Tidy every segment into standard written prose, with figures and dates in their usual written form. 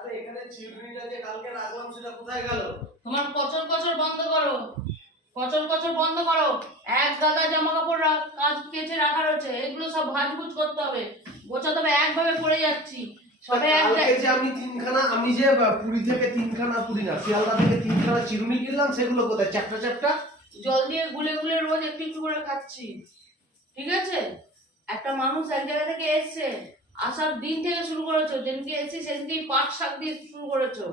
আরে এখানে চিরুনিটা যে কালকে রাখলাম সেটা কোথায় গেল? তোমার কচর কচর বন্ধ করো, কচর কচর বন্ধ করো। এক গাদা জামা কাপড় কাজ কেচে রাখা রয়েছে, এগুলো সব ভাঁজভুজ করতে হবে, গোছাতে হবে। একভাবে পড়ে যাচ্ছি সবে কালকে যে আমি তিনখানা, আমি যে পুরী থেকে তিনখানা, পুরী না শিয়ালদা থেকে তিনখানা চিরুনি কিনলাম, সেগুলো কোথায়? চ্যাপটা চ্যাপটা জল দিয়ে গুলে গুলে রোজ একটু একটু করে খাচ্ছি। ঠিক আছে, একটা মানুষ এক জায়গা থেকে এসছে, আসার দিন থেকে শুরু করেছো, যেদিনকে এসছি সেদিনকেই পাট শাক দিয়ে শুরু করেছো।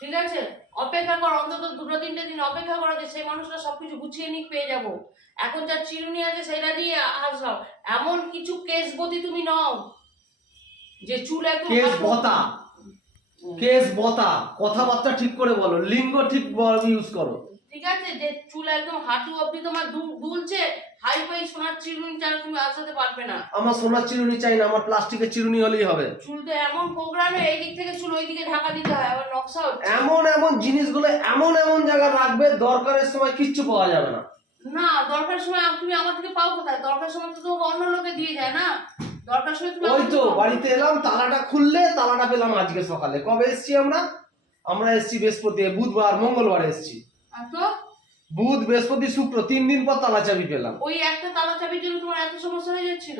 ঠিক আছে, অপেক্ষা কর, অন্তত 2-3 দিন অপেক্ষা করা, যে সেই মানুষটা সবকিছু গুছিয়ে নিয়ে পেয়ে যাবো। এখন যা চিরুনি আছে সেটা দিয়ে আসাও। এমন কিছু কেস গতি তুমি নাও যে চুল একদম কেস বতা, কেস বতা, কথাবার্তা ঠিক করে বলো, লিঙ্গ ঠিক ইউজ করো। ঠিক আছে, যে চুল একদম হাঁটু অবধি তোমার দুলছে, হাই ফাই সোনার চিরুনি চাল তুমি আসাতে পারবে না। আমার সোনার চিরুনি চাই না, আমার প্লাস্টিকের চিরুনি হলেই হবে। চুল তো এমন প্রোগ্রামে এই দিক থেকে চুল ওই দিকে ঢাকা দিতে হয়, আবার নকশা হচ্ছে। এমন এমন জিনিসগুলো এমন এমন জায়গায় রাখবে, দরকারের সময় কিচ্ছু পাওয়া যাবে না। না, দরকার সময় তুমি আমার থেকে পাও কোথায়? দরকার সময় তো তোমাকে অন্য লোকে দিয়ে যায় না, দরকার সময় তুমি ওই তো বাড়িতে এলাম, তালাটা খুললে তালাটা পেলাম আজকে সকালে। কবে এসছি আমরা? আমরা এসছি বৃহস্পতি, বুধবার, মঙ্গলবার এসছি। তো বুধ, বৃহস্পতি, শুক্র, 3 দিন পর তালা চাবি পেলাম। ওই একটা তালা চাবির জন্য তোমার এত সমস্যা হয়ে যাচ্ছিল?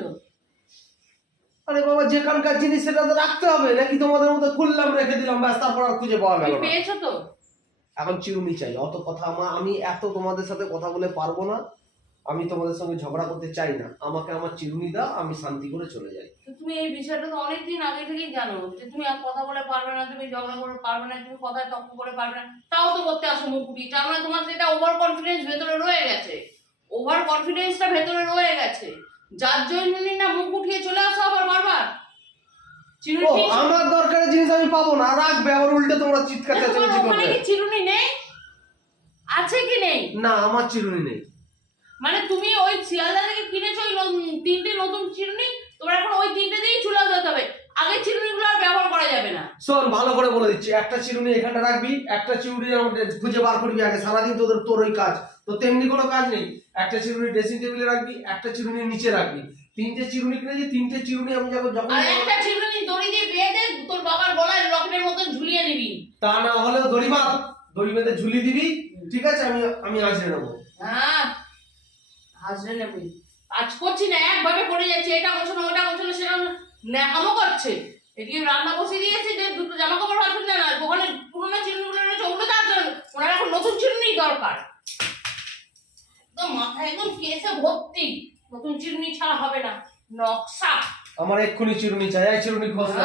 আরে বাবা, যেখানকার জিনিস সেটা তো রাখতে হবে, নাকি তোমাদের মতো খুললাম রেখে দিলাম ব্যাস, তারপর আর খুঁজে পাওয়া গেল না। পেয়েছো তো? এখন চিরুনি চাই, অত কথা আমি এত তোমাদের সাথে কথা বলে পারবো না, আমি তোমাদের সঙ্গে ঝগড়া করতে চাই না। আমাকে আমার চিরুনি দাও, আমি শান্তি করে চলে যাই। তো তুমি এই বিষয়টা তো অনেকদিন আগে থেকেই জানো যে তুমি আর কথা বলে পারবে না, তুমি ঝগড়া করে পারবে না, তুমি কথায় তর্ক করে পারবে না, তাও তো করতে আসো মুকুটি। তার মানে তোমার সেটা ওভার কনফিডেন্স ভেতরে রয়ে গেছে, ওভার কনফিডেন্সটা ভেতরে রয়ে গেছে, যার জন্য না মুখ উঠিয়ে চলে আসো আবার বারবার। ও, আমার দরকারের জিনিস আমি পাবো না, রাখবে আবার উল্টে তোমরা চিৎকার চেঁচামেচি করবে। ওখানে কি চিরুনি নেই? আছে কি নেই? না, আমার চিরুনি নেই। মানে তুমি ওই শিয়ালদা থেকে কিনেছো ওই 3টে নতুন চিরুনি, তোমার এখন ওই 3টে দিয়েই চুলা যেতে হবে, আগের চিরুনিগুলো আর ব্যবহার করা যাবে না। শোন, ভালো করে বলে দিচ্ছি, একটা চিরুনি এখানটা রাখবি, একটা চিরুনি আমাদের খুঁজে বার করবি আগে। সারাদিন তোর ওই কাজ, তো তেমনি কোনো কাজ নেই। একটা চিরুনি ড্রেসিং টেবিলে রাখবি, একটা চিরুনি নিচে রাখবি। 3টে চিরুনি কিনেছি, 3টে চিরুনি আমি যখন আর একটা চিরুনি দড়ি দিয়ে বেঁধে তোর বাবার গলায় লকেটের মতো ঝুলিয়ে দিবি। তা না হলেও দড়ি বেঁধে ঝুলিয়ে দিবি। ঠিক আছে, আমি আজরে নেবো। হ্যাঁ, হাসলে নেবি। কাজ করছি না, একভাবে পড়ে যাচ্ছে, এটা করছো না ওটা করছো না, সেটা ন্যাকামো করছে। এদিকে রান্না বসিয়ে দিয়েছি, যে দুটো জামা কাপড় রাখুন না, ওখানে পুরোনো চিরুনিগুলো রয়েছে, ওগুলো তো আছে, ওনার এখন নতুন চিরুনি দরকার। একদম মাথায় একদম কেসে ভর্তি, নতুন চিরুনি ছাড়া হবে না, নকশা। আমার এক্ষুনি চিরুনি চাই, এই চিরুনি খোঁজ না।